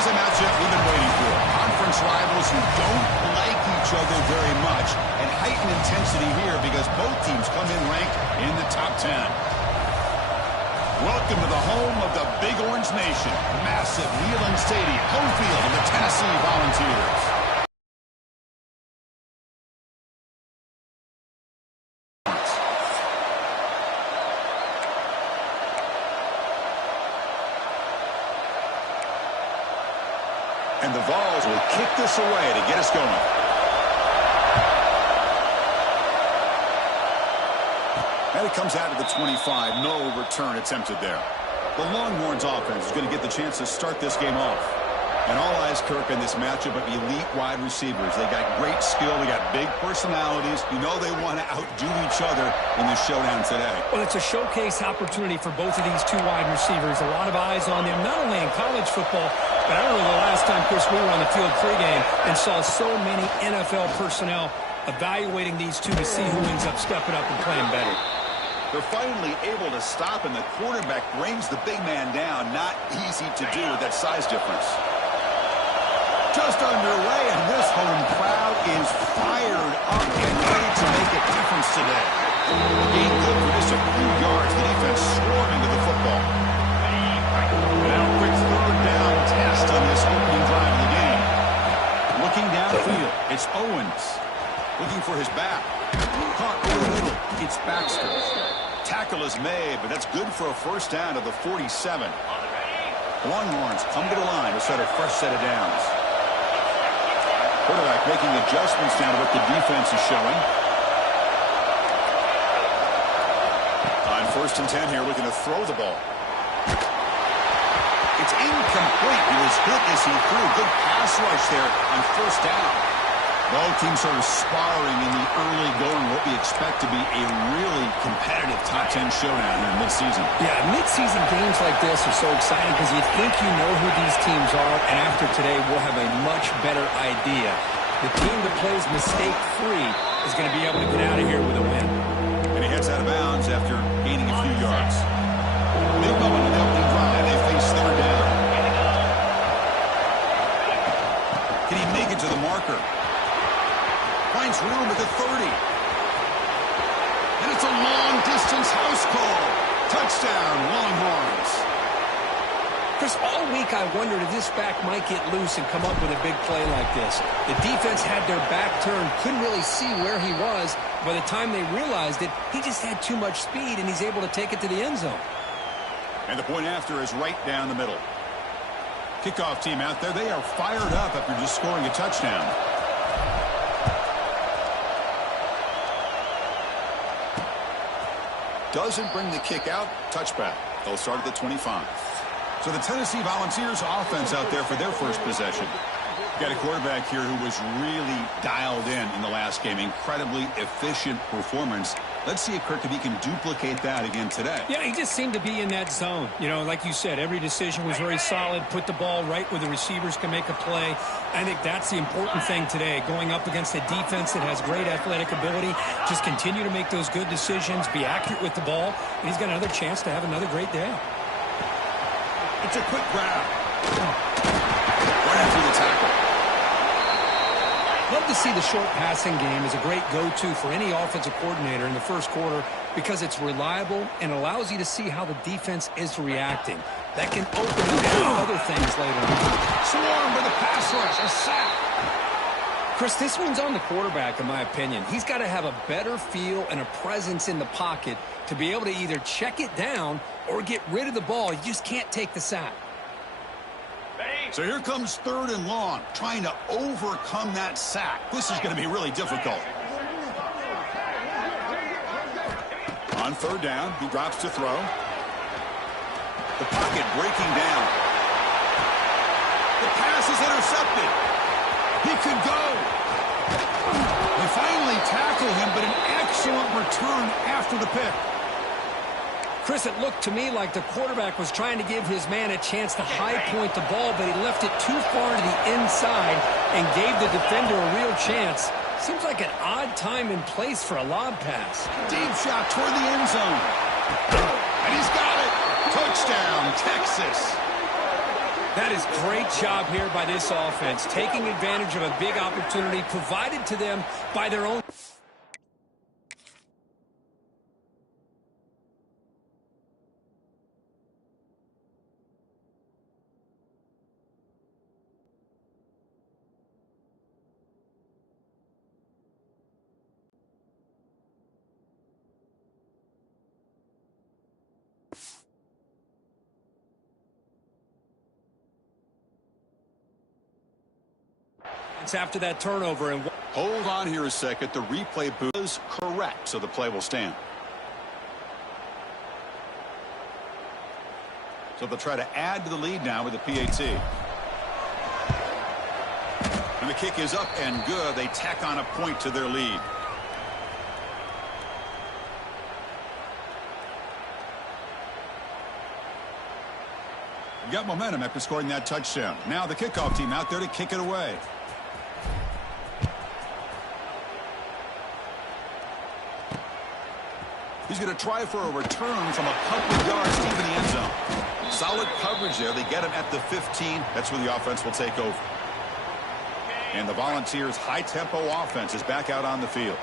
is a matchup we've been waiting for. Conference rivals who don't like each other very much, and heightened intensity here because both teams come in ranked in the top 10. Welcome to the home of the Big Orange Nation. Massive Neyland Stadium, home field of the Tennessee Volunteers. And the Vols will kick this away to get us going. And it comes out of the 25. No return attempted there. The Longhorns offense is going to get the chance to start this game off. And all eyes, Kirk, in this matchup of elite wide receivers. They got great skill. They got big personalities. You know they want to outdo each other in the showdown today. Well, it's a showcase opportunity for both of these two wide receivers. A lot of eyes on them, not only in college football, but I don't know the last time, Chris, we were on the field pregame and saw so many NFL personnel evaluating these two to see who ends up stepping up and playing better. They're finally able to stop, and the quarterback brings the big man down. Not easy to do with that size difference. Just underway, and this home crowd is fired up and ready to make a difference today. The game good for just a few yards. The defense swarming to the football. Now a quick third down test on this opening drive of the game. Looking downfield, it's Owens. Looking for his back. Caught over the middle. It's Baxter. Tackle is made, but that's good for a first down to the 47. Longhorns come to the line to set a fresh set of downs. Quarterback making adjustments down to what the defense is showing. On 1st and 10 here, looking to throw the ball. It's incomplete. He was hit as he threw. Good pass rush there on 1st down. Both teams sort of sparring in the early going, what we expect to be a really competitive top 10 showdown here in midseason. Yeah, midseason games like this are so exciting because you think you know who these teams are, and after today we'll have a much better idea. The team that plays mistake-free is going to be able to get out of here with a win. And he heads out of bounds after gaining a few yards. Big moment in the opening drive. They face 3rd down. Can he make it to the marker? Finds room at the 30. And it's a long-distance house call. Touchdown, Longhorns. Chris, all week I wondered if this back might get loose and come up with a big play like this. The defense had their back turned, couldn't really see where he was. By the time they realized it, he just had too much speed, and he's able to take it to the end zone. And the point after is right down the middle. Kickoff team out there, they are fired up after just scoring a touchdown. Doesn't bring the kick out. Touchback. They'll start at the 25. So the Tennessee Volunteers offense out there for their first possession. Got a quarterback here who was really dialed in the last game. Incredibly efficient performance. Let's see if Kirk, if he can duplicate that again today. Yeah, he just seemed to be in that zone. You know, like you said, every decision was very solid. Put the ball right where the receivers can make a play. I think that's the important thing today. Going up against a defense that has great athletic ability. Just continue to make those good decisions. Be accurate with the ball. And he's got another chance to have another great day. It's a quick grab. Right after the tackle. Love to see the short passing game as a great go-to for any offensive coordinator in the first quarter because it's reliable and allows you to see how the defense is reacting. That can open up other things later on. Swarm with a pass rush, a sack. Chris, this one's on the quarterback, in my opinion. He's got to have a better feel and a presence in the pocket to be able to either check it down or get rid of the ball. You just can't take the sack. So here comes 3rd and long, trying to overcome that sack. This is going to be really difficult. On 3rd down, he drops to throw. The pocket breaking down. The pass is intercepted. He could go. They finally tackle him, but an excellent return after the pick. Chris, it looked to me like the quarterback was trying to give his man a chance to high point the ball, but he left it too far to the inside and gave the defender a real chance. Seems like an odd time and place for a lob pass. Deep shot toward the end zone. And he's got it. Touchdown, Texas. That is great job here by this offense, taking advantage of a big opportunity provided to them by their own. It's after that turnover. And hold on here a second. The replay booth is correct, so the play will stand. So they'll try to add to the lead now with the PAT. And the kick is up and good. They tack on a point to their lead. Got momentum after scoring that touchdown. Now the kickoff team out there to kick it away. He's going to try for a return from a couple of yards deep in the end zone. Solid coverage there. They get him at the 15. That's where the offense will take over. And the Volunteers' high-tempo offense is back out on the field.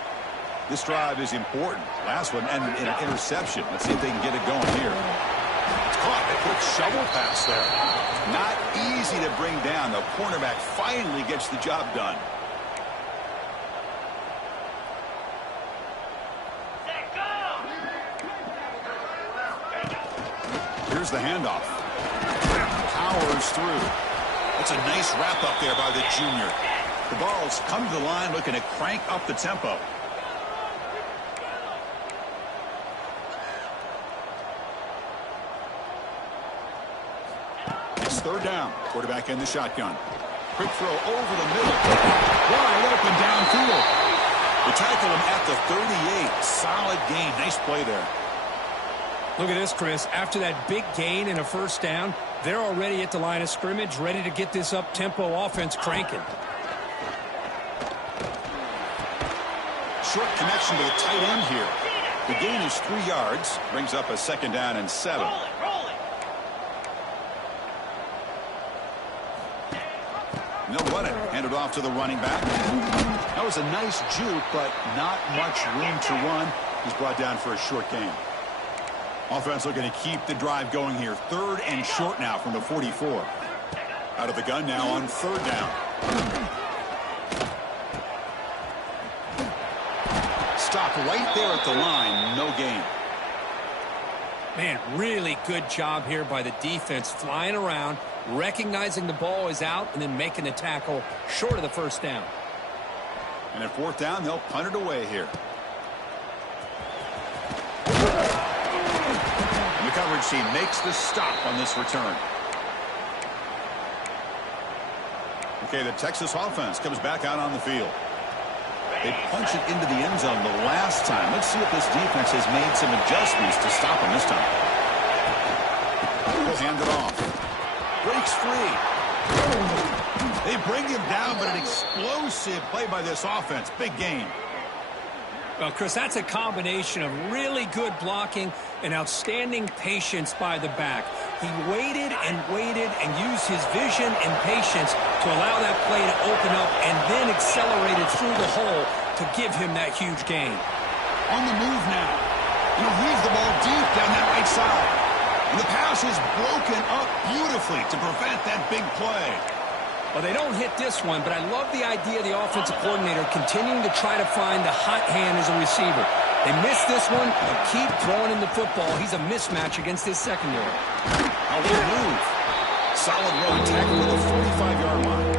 This drive is important. Last one ended in an interception. Let's see if they can get it going here. It's caught. A quick shovel pass there. Not easy to bring down. The cornerback finally gets the job done. Here's the handoff. Powers through. That's a nice wrap up there by the junior. The ball's come to the line looking to crank up the tempo. It's third down. Quarterback in the shotgun. Quick throw over the middle. Wide open downfield. They tackle him at the 38. Solid gain. Nice play there. Look at this, Chris. After that big gain and a first down, they're already at the line of scrimmage, ready to get this up-tempo offense cranking. Short connection to the tight end here. The gain is 3 yards. Brings up a second down and 7. And they'll run it. Hand it off to the running back. That was a nice juke, but not much room to run. He's brought down for a short gain. Offense looking to keep the drive going here. Third and short now from the 44. Out of the gun now on third down. Stopped right there at the line. No gain. Man, really good job here by the defense, flying around, recognizing the ball is out, and then making the tackle short of the first down. And at fourth down, they'll punt it away here. The coverage team makes the stop on this return. Okay, the Texas offense comes back out on the field. They punch it into the end zone the last time. Let's see if this defense has made some adjustments to stop him this time. He'll hand it off. Breaks free. They bring him down, but an explosive play by this offense. Big gain. Well, Chris, that's a combination of really good blocking and outstanding patience by the back. He waited and used his vision and patience to allow that play to open up and then accelerated through the hole to give him that huge gain. On the move now. He'll weave the ball deep down that right side. And the pass is broken up beautifully to prevent that big play. Well, they don't hit this one, but I love the idea of the offensive coordinator continuing to try to find the hot hand as a receiver. They missed this one, but keep throwing him the football. He's a mismatch against his secondary. How will move? Solid run, tackle to the 45-yard line.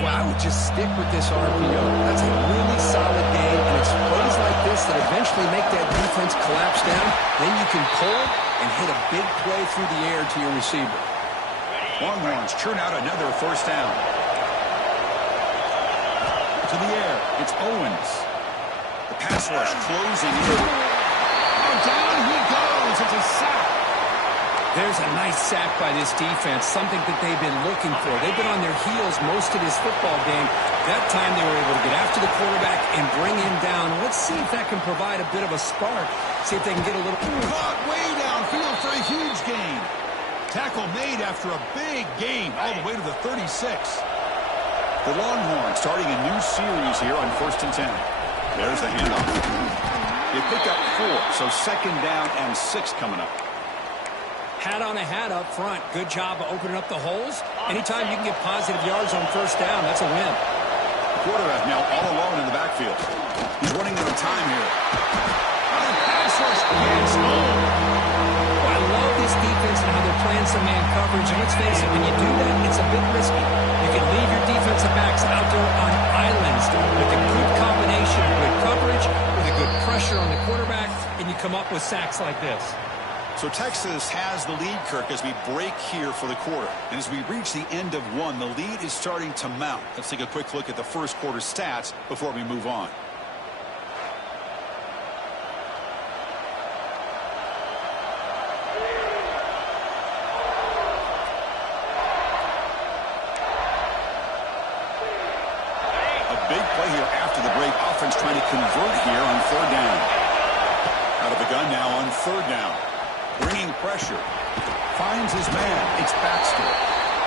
Well, I would just stick with this RPO. That's a really solid game, and it's plays like this that eventually make that defense collapse down. Then you can pull and hit a big play through the air to your receiver. Longhorns churn out another first down. To the air, it's Owens. The pass rush closing in. And down he goes. It's a sack. There's a nice sack by this defense, something that they've been looking for. They've been on their heels most of this football game. That time they were able to get after the quarterback and bring him down. Let's see if that can provide a bit of a spark. See if they can get a little... Caught way downfield for a huge gain. Tackle made after a big gain all the way to the 36. The Longhorns starting a new series here on 1st and 10. There's the handoff. They pick up 4, so 2nd down and 6 coming up. Hat on a hat up front. Good job of opening up the holes. Anytime you can get positive yards on 1st down, that's a win. The quarterback now all alone in the backfield. He's running out of time here. On a pass rush against home. Well, I love this defense and how they're playing some man coverage. And let's face it, when you do that, it's a bit risky. You can leave your defensive backs out there on islands with a good combination of good coverage, with a good pressure on the quarterback, and you come up with sacks like this. So Texas has the lead, Kirk, as we break here for the quarter. And as we reach the end of one, the lead is starting to mount. Let's take a quick look at the first quarter stats before we move on. A big play here after the break. Offense trying to convert here on 3rd down. Out of the gun now on 3rd down. Bringing pressure. Finds his man. It's Baxter.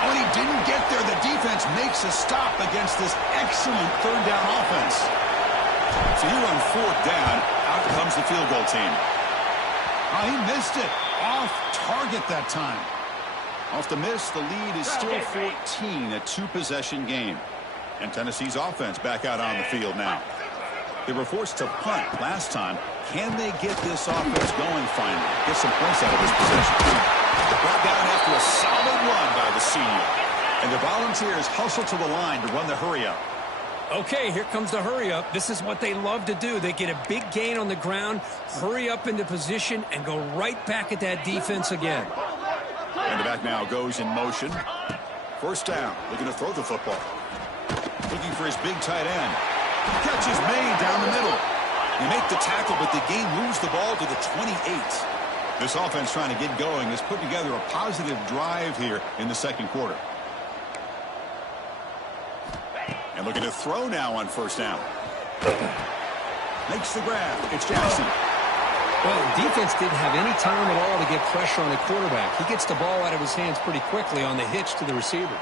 When he didn't get there, the defense makes a stop against this excellent 3rd down offense. So here on 4th down, out comes the field goal team. Oh, he missed it. Off target that time. Off the miss, the lead is still 14, a 2-possession game. And Tennessee's offense back out on the field now. They were forced to punt last time. Can they get this offense going finally? Get some points out of this possession. Brought down after a solid run by the senior. And the Volunteers hustle to the line to run the hurry-up. Okay, here comes the hurry-up. This is what they love to do. They get a big gain on the ground, hurry up into position, and go right back at that defense again. And the back now goes in motion. 1st down, looking to throw the football. Looking for his big tight end. Catch is made down the middle. They make the tackle, but the game moves the ball to the 28. This offense trying to get going has put together a positive drive here in the 2nd quarter. And looking to throw now on 1st down. Makes the grab. It's Jackson. Well, the defense didn't have any time at all to get pressure on the quarterback. He gets the ball out of his hands pretty quickly on the hitch to the receiver.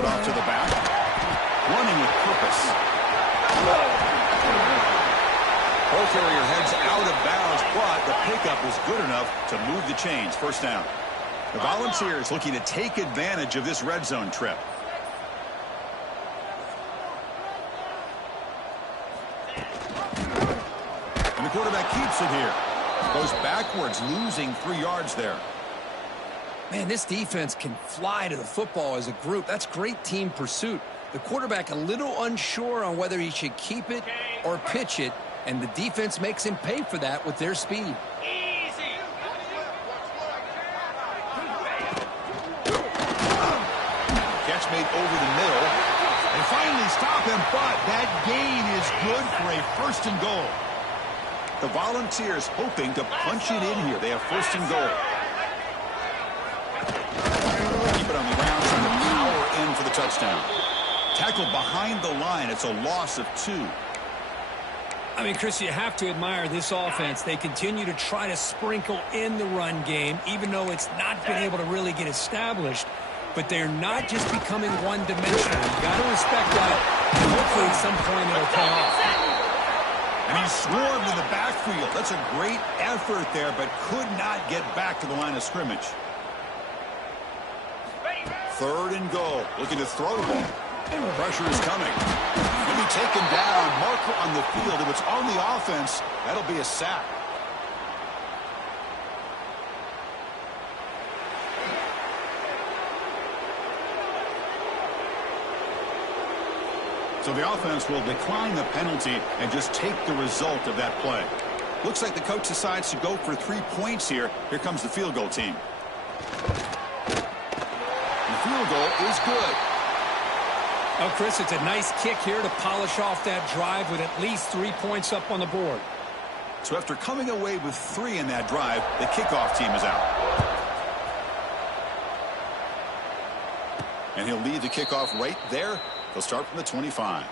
Off to the back. Running with purpose. Ball carrier heads out of bounds, but the pickup is good enough to move the chains. 1st down. The Volunteers looking to take advantage of this red zone trip. And the quarterback keeps it here. Goes backwards, losing 3 yards there. Man, this defense can fly to the football as a group. That's great team pursuit. The quarterback a little unsure on whether he should keep it or pitch it, and the defense makes him pay for that with their speed. Catch made over the middle. They finally stop him, but that gain is good for a 1st and goal. The Volunteers hoping to punch it in here. They have 1st and goal. Keep it on the ground, trying to power in for the touchdown. Tackled behind the line. It's a loss of 2. I mean, Chris, you have to admire this offense. They continue to try to sprinkle in the run game, even though it's not been able to really get established. But they're not just becoming one-dimensional. You've got to respect that, and hopefully at some point it'll pay off. And he's swarmed in the backfield. That's a great effort there, but could not get back to the line of scrimmage. 3rd and goal. Looking to throw the ball. Pressure is coming. He'll be taken down. Marker on the field. If it's on the offense, that'll be a sack. So the offense will decline the penalty and just take the result of that play. Looks like the coach decides to go for 3 points here. Here comes the field goal team. The field goal is good. Oh, Chris, it's a nice kick here to polish off that drive with at least 3 points up on the board. So after coming away with 3 in that drive, the kickoff team is out. And he'll lead the kickoff right there. They'll start from the 25.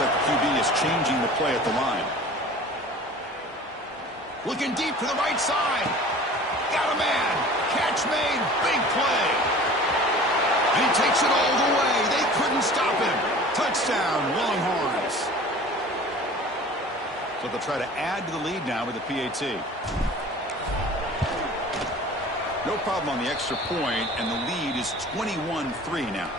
Looks like the QB is changing the play at the line. Looking deep to the right side. Got a man. Catch made. Big play. And he takes it all the way. They couldn't stop him. Touchdown, Longhorns. So they'll try to add to the lead now with the PAT. No problem on the extra point, and the lead is 21-3 now.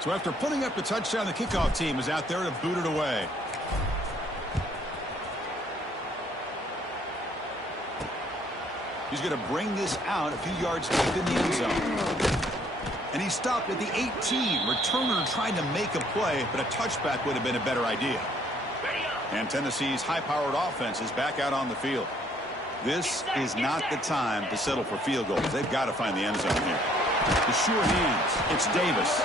So after putting up the touchdown, the kickoff team is out there to boot it away. He's going to bring this out a few yards deep in the end zone. And he stopped at the 18. Returner trying to make a play, but a touchback would have been a better idea. And Tennessee's high-powered offense is back out on the field. This is not the time to settle for field goals. They've got to find the end zone here. The sure hands. It's Davis.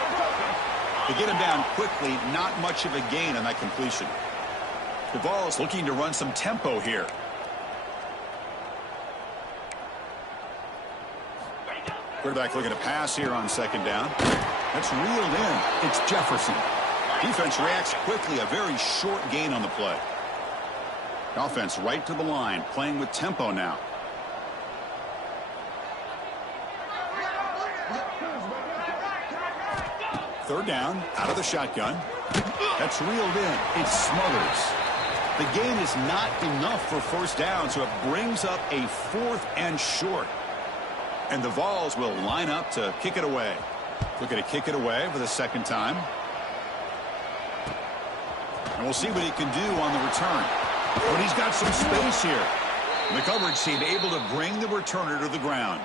They get him down quickly. Not much of a gain on that completion. Duvall's looking to run some tempo here. Quarterback looking to pass here on second down. That's reeled in. It's Jefferson. Defense reacts quickly. A very short gain on the play. Offense right to the line, playing with tempo now. Third down, out of the shotgun. That's reeled in. It smothers. The gain is not enough for first down, so it brings up a 4th and short. And the Vols will line up to kick it away. Looking to kick it away for the second time. And we'll see what he can do on the return. But he's got some space here. And the coverage team able to bring the returner to the ground.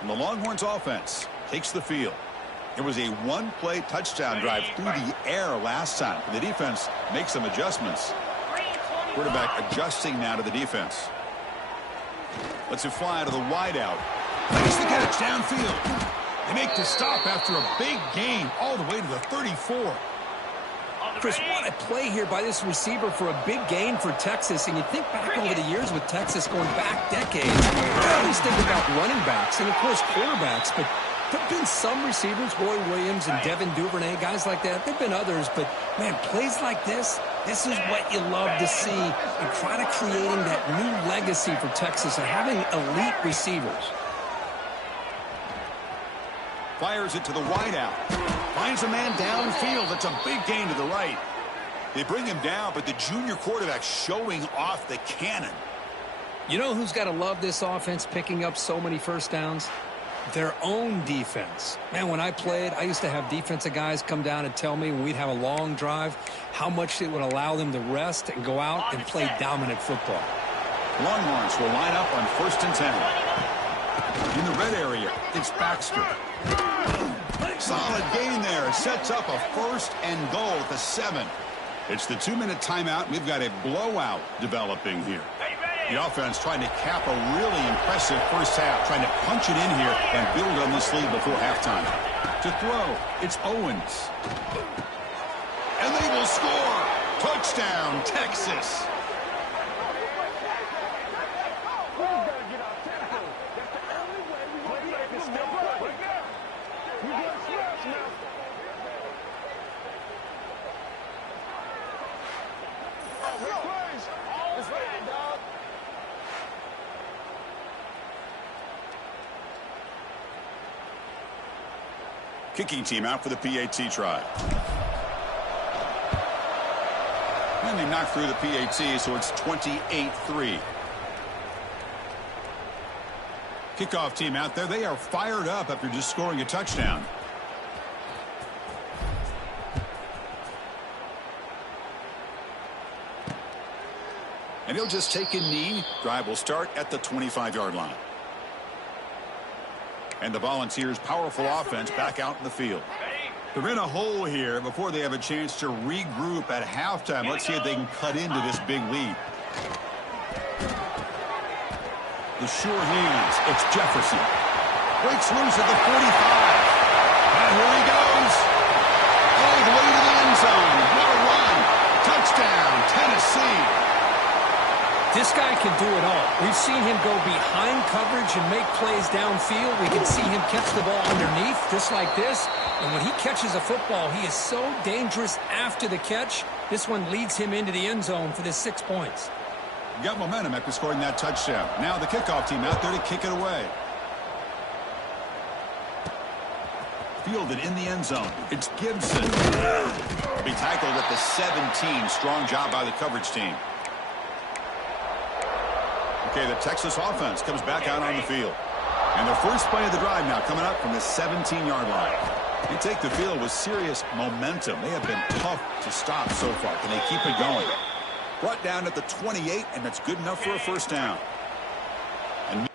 And the Longhorns offense takes the field. It was a one-play touchdown drive through the air last time. The defense makes some adjustments. Quarterback adjusting now to the defense. Lets it fly to the wideout. Makes the catch downfield. They make the stop after a big gain all the way to the 34. Chris, what a play here by this receiver for a big gain for Texas. And you think back over the years with Texas going back decades, I always think about running backs and, of course, quarterbacks. But there have been some receivers, Roy Williams and Devin Duvernay, guys like that. There have been others. But, man, plays like this is what you love to see. And kind of creating that new legacy for Texas of having elite receivers. Fires it to the wideout. Finds a man downfield. That's a big gain to the right. They bring him down, but the junior quarterback showing off the cannon. You know who's got to love this offense picking up so many first downs? Their own defense. Man, when I played, I used to have defensive guys come down and tell me when we'd have a long drive how much it would allow them to rest and go out and play dominant football. Longhorns will line up on 1st and 10. In the red area, it's Baxter. Solid gain there. It sets up a 1st and goal at the 7. It's the 2-minute timeout. We've got a blowout developing here. The offense trying to cap a really impressive first half, trying to punch it in here and build on this lead before halftime. To throw, it's Owens. And they will score. Touchdown, Texas. Kicking team out for the PAT try. And they knocked through the PAT, so it's 28-3. Kickoff team out there. They are fired up after just scoring a touchdown. And he'll just take a knee. Drive will start at the 25-yard line. And the Volunteers' powerful offense back out in the field. They're in a hole here before they have a chance to regroup at halftime. Let's see if they can cut into this big lead. The sure hands. It's Jefferson. Breaks loose at the 45. And here he goes. All the way to the end zone. What a run. Touchdown, Tennessee. This guy can do it all. We've seen him go behind coverage and make plays downfield. We can see him catch the ball underneath, just like this. And when he catches a football, he is so dangerous after the catch. This one leads him into the end zone for the 6 points. Got momentum after scoring that touchdown. Now the kickoff team out there to kick it away. Fielded in the end zone. It's Gibson. Be tackled at the 17. Strong job by the coverage team. Okay, the Texas offense comes back out on the field. And their first play of the drive now coming up from the 17-yard line. They take the field with serious momentum. They have been tough to stop so far. Can they keep it going? Brought down at the 28, and that's good enough for a first down. And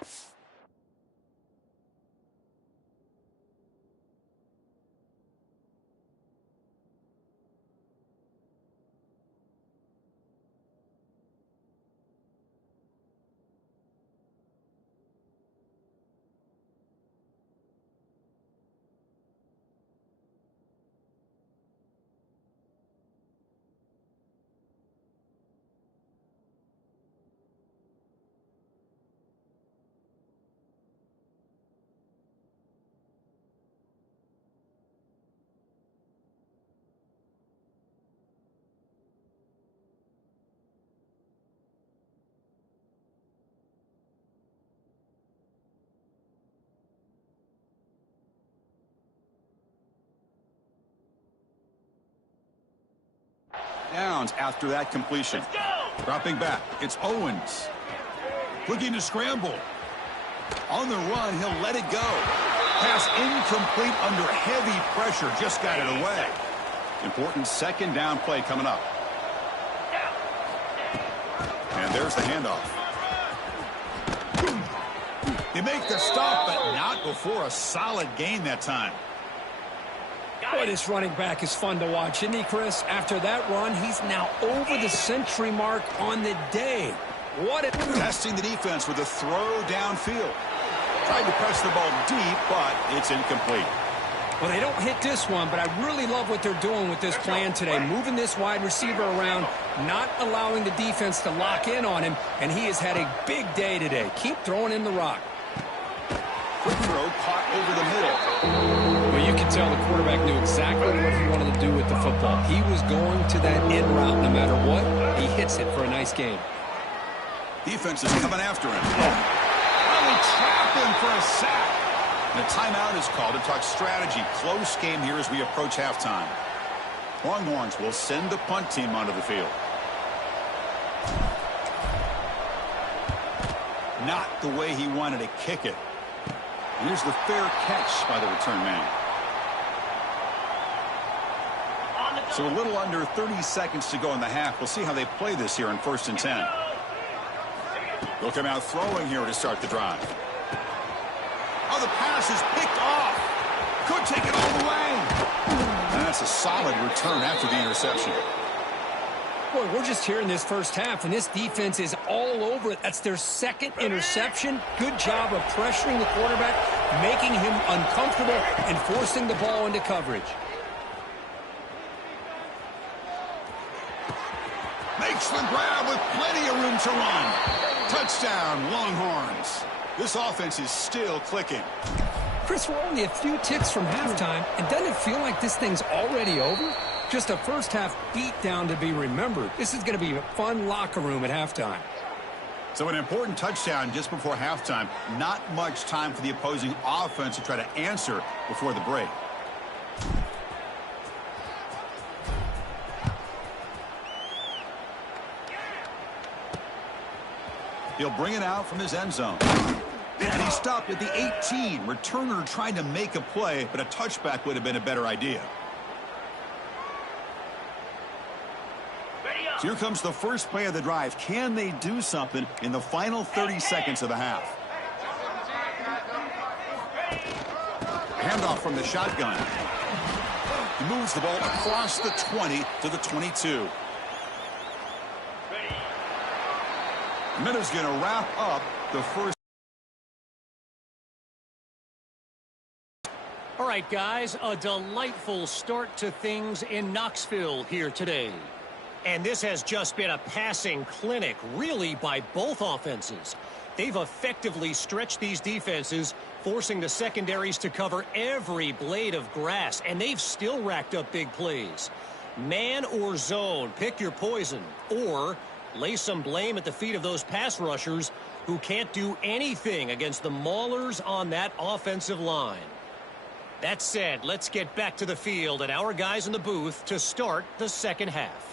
downs after that completion. Dropping back, it's Owens. Looking to scramble. On the run, he'll let it go. Pass incomplete under heavy pressure. Just got it away. Important second down play coming up. And there's the handoff. They make the stop, but not before a solid gain that time. Boy, this running back is fun to watch, isn't he, Chris? After that run, he's now over the century mark on the day. What a... Testing the defense with a throw downfield. Tried to press the ball deep, but it's incomplete. Well, they don't hit this one, but I really love what they're doing with this plan today. Moving this wide receiver around, not allowing the defense to lock in on him, and he has had a big day today. Keep throwing him the rock. Quick throw caught over the middle. Well, you can tell the quarterback knew exactly what he wanted to do with the football. He was going to that end route no matter what. He hits it for a nice game. Defense is coming after him. Really trapped him for a sack. And a timeout is called to talk strategy. Close game here as we approach halftime. Longhorns will send the punt team onto the field. Not the way he wanted to kick it. Here's the fair catch by the return man. So a little under 30 seconds to go in the half. We'll see how they play this here in 1st and 10. They'll come out throwing here to start the drive. Oh, the pass is picked off. Could take it all the way. And that's a solid return after the interception. Boy, we're just here in this first half, and this defense is all over it. That's their second interception. Good job of pressuring the quarterback, making him uncomfortable, and forcing the ball into coverage. Makes the grab with plenty of room to run. Touchdown, Longhorns. This offense is still clicking. Chris, we're only a few ticks from halftime, and doesn't it feel like this thing's already over? Just a first-half beatdown to be remembered. This is going to be a fun locker room at halftime. So an important touchdown just before halftime. Not much time for the opposing offense to try to answer before the break. He'll bring it out from his end zone. And he stopped at the 18. Returner trying to make a play, but a touchback would have been a better idea. So here comes the first play of the drive. Can they do something in the final 30 seconds of the half? Handoff from the shotgun. He moves the ball across the 20 to the 22. Minuta's going to wrap up the first. All right, guys, a delightful start to things in Knoxville here today. And this has just been a passing clinic, really, by both offenses. They've effectively stretched these defenses, forcing the secondaries to cover every blade of grass, and they've still racked up big plays. Man or zone, pick your poison, or lay some blame at the feet of those pass rushers who can't do anything against the maulers on that offensive line. That said, let's get back to the field and our guys in the booth to start the second half.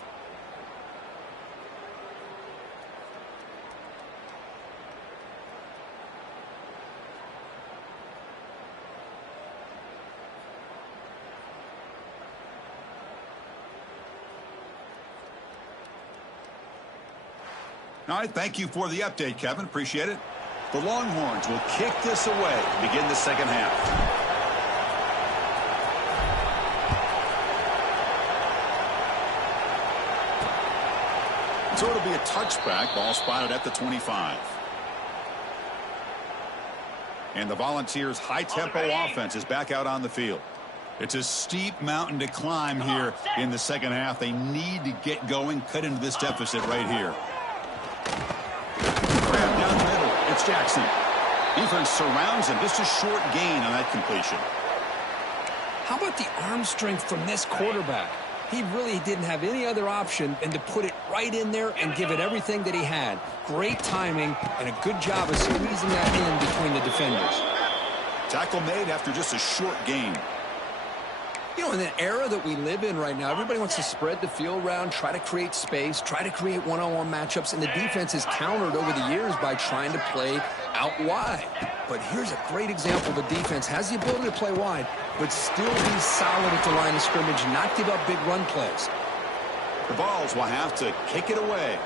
All right, thank you for the update, Kevin. Appreciate it. The Longhorns will kick this away to begin the second half. So it'll be a touchback, ball spotted at the 25. And the Volunteers' high-tempo offense is back out on the field. It's a steep mountain to climb here in the second half. They need to get going, cut into this deficit right here. Grab down the middle. It's Jackson. Defense surrounds him. Just a short gain on that completion. How about the arm strength from this quarterback? He really didn't have any other option than to put it right in there and give it everything that he had. Great timing and a good job of squeezing that in between the defenders. Tackle made after just a short gain. You know, in the era that we live in right now, everybody wants to spread the field around, try to create space, try to create one-on-one matchups, and the defense is countered over the years by trying to play out wide. But here's a great example. The defense has the ability to play wide, but still be solid at the line of scrimmage, not give up big run plays. The Vols will have to kick it away.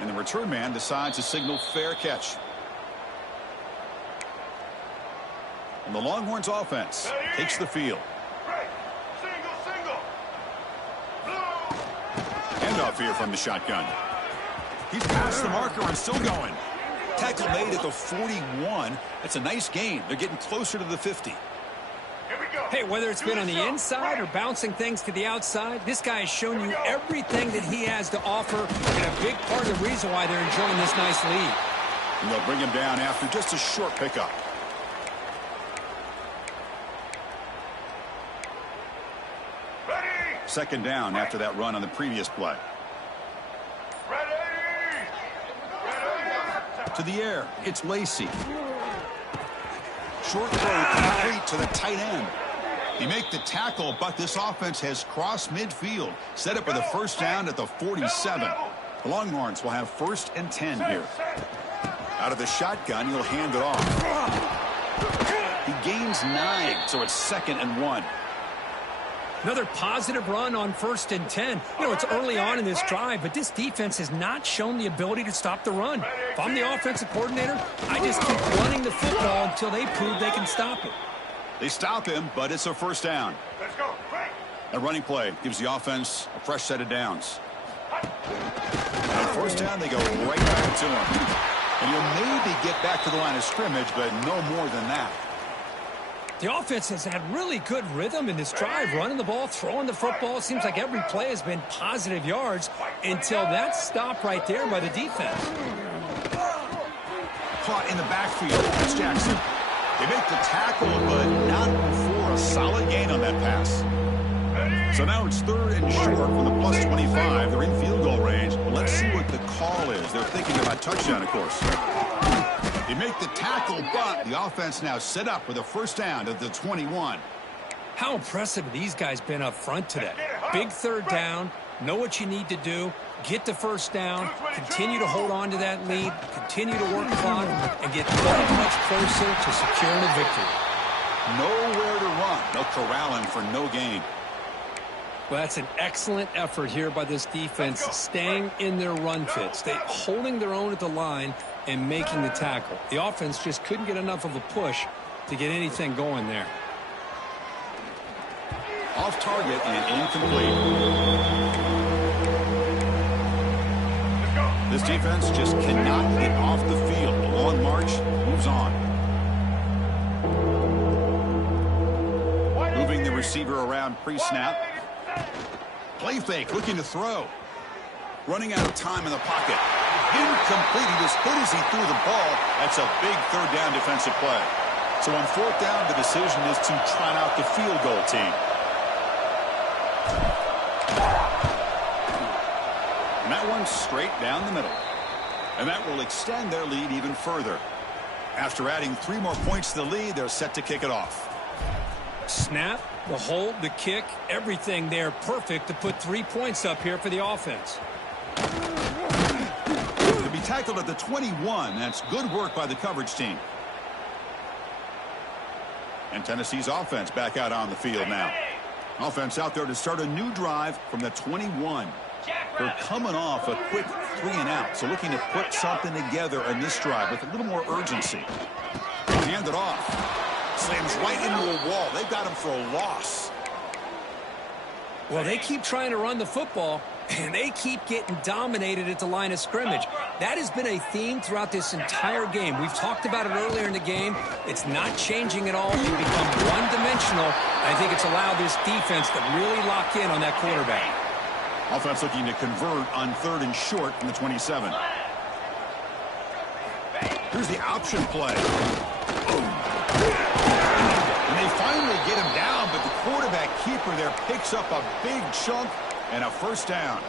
And the return man decides to signal fair catch. And the Longhorns offense takes the field. Handoff here from the shotgun. He's past the marker and still going. Tackle made at the 41. That's a nice gain. They're getting closer to the 50. Hey, whether it's been on the inside or bouncing things to the outside, this guy has shown you everything that he has to offer, and a big part of the reason why they're enjoying this nice lead. And they'll bring him down after just a short pickup. Second down after that run on the previous play. To the air, it's Lacey. Short throw complete to the tight end. He make the tackle, but this offense has crossed midfield. Set up with a first down at the 47. The Longhorns will have 1st and 10 here. Out of the shotgun, he'll hand it off. He gains 9, so it's 2nd and 1. Another positive run on 1st and 10. You know, it's early on in this drive, but this defense has not shown the ability to stop the run. If I'm the offensive coordinator, I just keep running the football until they prove they can stop it. They stop him, but it's a first down. Let's go. A running play gives the offense a fresh set of downs. On first down, they go right back to him. And he'll maybe get back to the line of scrimmage, but no more than that. The offense has had really good rhythm in this drive, running the ball, throwing the football. It seems like every play has been positive yards until that stop right there by the defense. Caught in the backfield. That's Jackson. They make the tackle, but not before a solid gain on that pass. So now it's 3rd and short from the plus 25. They're in field goal range. Well, let's see what the call is. They're thinking about touchdown, of course. They make the tackle, but the offense now set up with a first down at the 21. How impressive have these guys been up front today? Big 3rd down, know what you need to do, get the first down, continue to hold on to that lead, continue to work clock, and get that much closer to securing a victory. Nowhere to run. They'll corral him for no gain. Well, that's an excellent effort here by this defense, staying in their run fits, holding their own at the line and making the tackle. The offense just couldn't get enough of a push to get anything going there. Off target and incomplete. This defense just cannot get off the field. The long march moves on. Moving the receiver around pre-snap. Play fake, looking to throw. Running out of time in the pocket. Incomplete. He was hit as he threw the ball. That's a big third down defensive play. So on fourth down, the decision is to trot out the field goal team. And that one's straight down the middle. And that will extend their lead even further. After adding 3 more points to the lead, they're set to kick it off. Snap, the hold, the kick, everything there perfect to put 3 points up here for the offense. To be tackled at the 21, that's good work by the coverage team. And Tennessee's offense back out on the field now. Offense out there to start a new drive from the 21. They're coming off a quick 3-and-out, so looking to put something together in this drive with a little more urgency. Hand it off. Slams right into a wall. They've got him for a loss. Well, they keep trying to run the football, and they keep getting dominated at the line of scrimmage. That has been a theme throughout this entire game. We've talked about it earlier in the game. It's not changing at all. You become one-dimensional. I think it's allowed this defense to really lock in on that quarterback. Offense looking to convert on 3rd and short from the 27. Here's the option play. Boom. And they finally get him down, but the quarterback keeper there picks up a big chunk and a first down.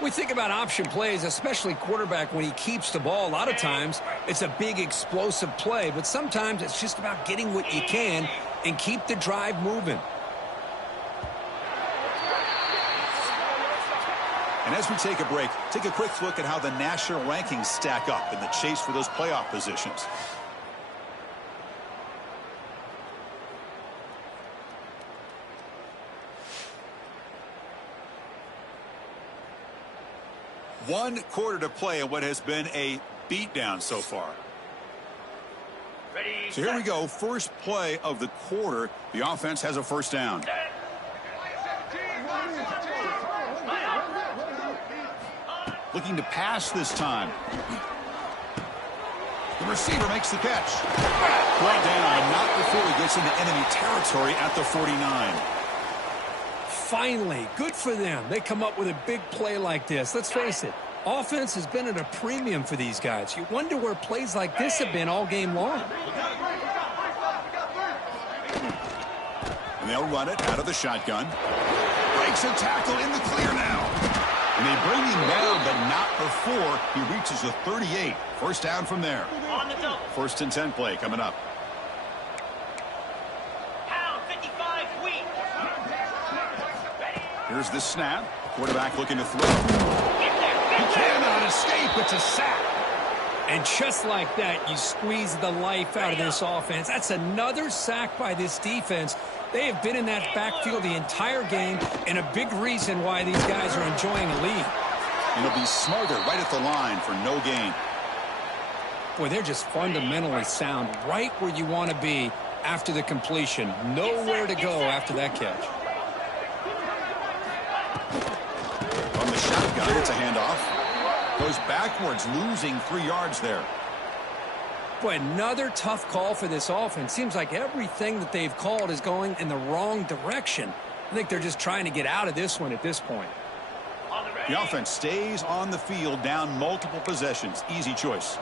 We think about option plays, especially quarterback when he keeps the ball. A lot of times it's a big explosive play, but sometimes it's just about getting what you can and keep the drive moving. And as we take a break, take a quick look at how the national rankings stack up in the chase for those playoff positions. One quarter to play in what has been a beatdown so far. So here we go. First play of the quarter. The offense has a first down. Looking to pass this time. The receiver makes the catch. Brought down, but not before he gets into enemy territory at the 49. Finally, good for them. They come up with a big play like this. Let's face it, offense has been at a premium for these guys. You wonder where plays like this have been all game long. And they'll run it out of the shotgun. Breaks a tackle in the clear now. And they bring him down, but not before he reaches the 38. First down from there. First and 10 play coming up. Here's the snap. Quarterback looking to throw. He cannot escape. It's a sack. And just like that, you squeeze the life out of this offense. That's another sack by this defense. They have been in that backfield the entire game, and a big reason why these guys are enjoying a lead. It'll be smarter right at the line for no gain. Boy, they're just fundamentally sound right where you want to be after the completion. Nowhere to go after that catch. From the shotgun, it's a handoff. Goes backwards, losing 3 yards there. Boy, another tough call for this offense. Seems like everything that they've called is going in the wrong direction. I think they're just trying to get out of this one at this point. The offense stays on the field, down multiple possessions. Easy choice.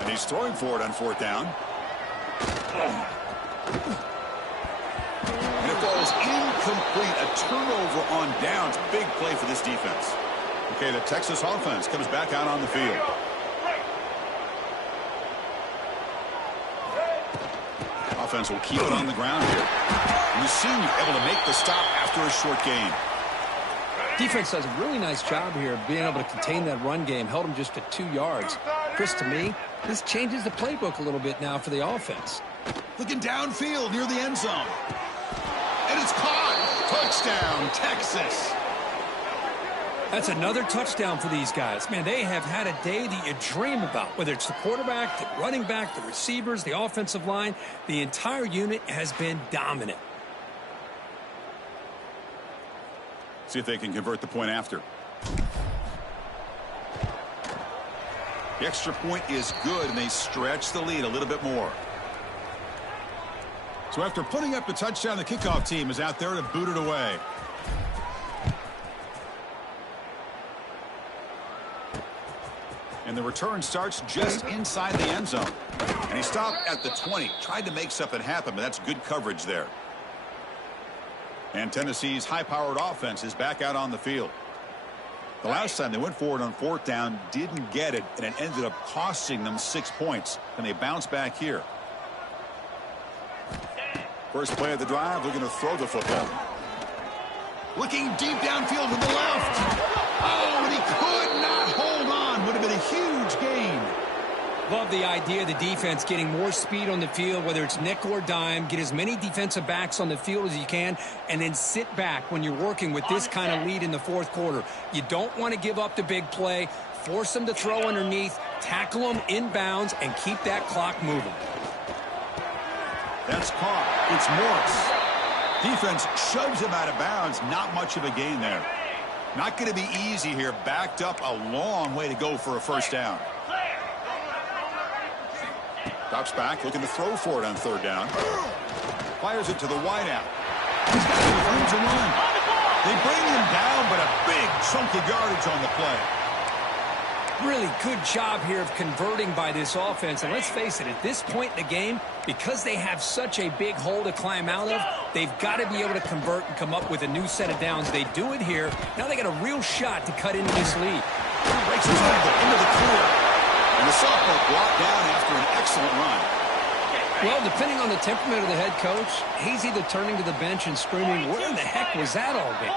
And he's throwing for it on fourth down. And it falls incomplete. A turnover on downs. Big play for this defense. Okay, the Texas offense comes back out on the field. Offense will keep it on the ground here. And the senior able to make the stop after a short gain. Defense does a really nice job here of being able to contain that run game. Held them just at 2 yards. Chris, to me, this changes the playbook a little bit now for the offense. Looking downfield near the end zone. And it's caught. Touchdown, Texas. That's another touchdown for these guys. Man, they have had a day that you dream about, whether it's the quarterback, the running back, the receivers, the offensive line. The entire unit has been dominant. See if they can convert the point after. The extra point is good, and they stretch the lead a little bit more. So after putting up the touchdown, the kickoff team is out there to boot it away. And the return starts just inside the end zone. And he stopped at the 20. Tried to make something happen, but that's good coverage there. And Tennessee's high-powered offense is back out on the field. The last time they went forward on fourth down, didn't get it, and it ended up costing them 6 points. And they bounce back here. First play of the drive, looking to throw the football. Looking deep downfield to the left. Oh, and he could not hold on. Would have been a huge gain. Love the idea of the defense getting more speed on the field, whether it's nickel or dime. Get as many defensive backs on the field as you can, and then sit back when you're working with this kind of lead in the fourth quarter. You don't want to give up the big play. Force them to throw underneath, tackle them inbounds, and keep that clock moving. That's caught. It's Morris. Defense shoves him out of bounds. Not much of a gain there. Not going to be easy here. Backed up a long way to go for a first down. Drops back, looking to throw for it on third down. Fires it to the wideout. He's got room to run. They bring him down, but a big chunk of yardage on the play. Really good job here of converting by this offense. And let's face it, at this point in the game, because they have such a big hole to climb out of, they've got to be able to convert and come up with a new set of downs. They do it here. Now they got a real shot to cut into this lead. Breaks his ankle into the clear. And the sophomore brought down after an excellent run. Well, depending on the temperament of the head coach, he's either turning to the bench and screaming, where in the heck was that all game?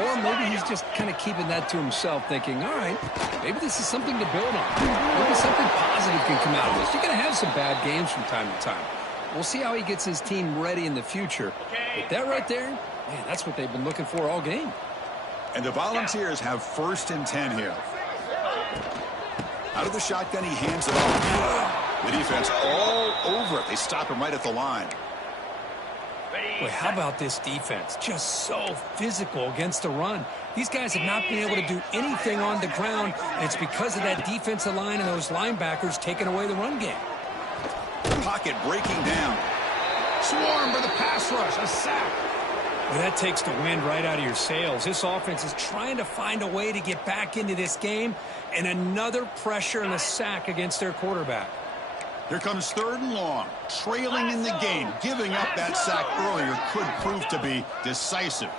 Or maybe he's just kind of keeping that to himself, thinking, all right, maybe this is something to build on. Maybe something positive can come out of this. You're going to have some bad games from time to time. We'll see how he gets his team ready in the future. But that right there, man, that's what they've been looking for all game. And the Volunteers have 1st and 10 here. Out of the shotgun, he hands it off. The defense all over it. They stop him right at the line. Boy, how about this defense? Just so physical against the run. These guys have not been able to do anything on the ground, and it's because of that defensive line and those linebackers taking away the run game. Pocket breaking down. Swarm by the pass rush. A sack. Well, that takes the wind right out of your sails. This offense is trying to find a way to get back into this game, and another pressure and a sack against their quarterback. Here comes 3rd and long. Trailing in the game. Giving up that sack earlier could prove to be decisive.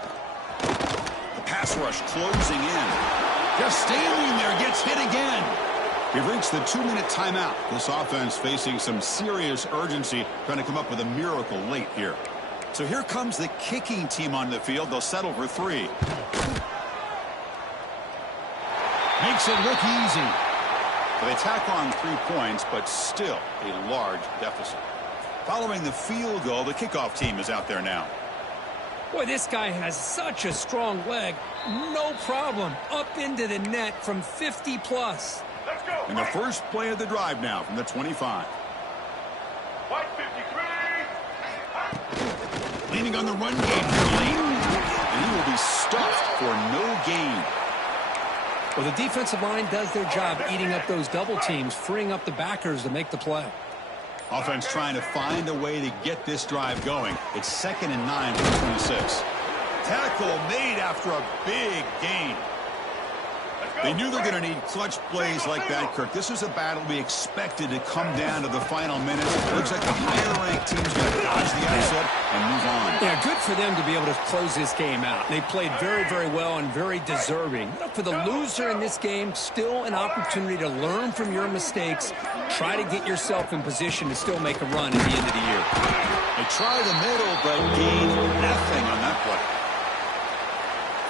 The pass rush closing in. Just standing there, gets hit again. We've reached the 2-minute timeout. This offense facing some serious urgency, trying to come up with a miracle late here. So here comes the kicking team on the field. They'll settle for 3. Makes it look easy. They tack on 3 points, but still a large deficit. Following the field goal, the kickoff team is out there now. Boy, this guy has such a strong leg. No problem. Up into the net from 50+. Let's go. And the first play of the drive now from the 25. White 53. Leaning on the run game here late. And he will be stuffed for no gain. Well, the defensive line does their job eating up those double teams, freeing up the backers to make the play. Offense trying to find a way to get this drive going. It's 2nd and 9 from 26. Tackle made after a big gain. They knew they're going to need clutch plays like that, Kirk. This is a battle we expected to come down to the final minutes. It looks like the higher-ranked team's going to dodge the upset and move on. Yeah, good for them to be able to close this game out. They played very, very well and very deserving. For the loser in this game, still an opportunity to learn from your mistakes. Try to get yourself in position to still make a run at the end of the year. They try the middle, but gain nothing on that play.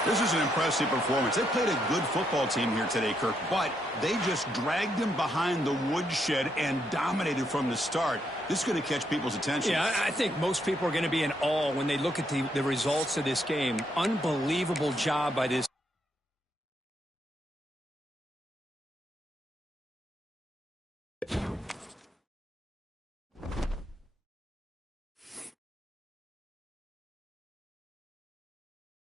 This is an impressive performance. They played a good football team here today, Kirk, but they just dragged them behind the woodshed and dominated from the start. This is going to catch people's attention. Yeah, I think most people are going to be in awe when they look at the results of this game. Unbelievable job by this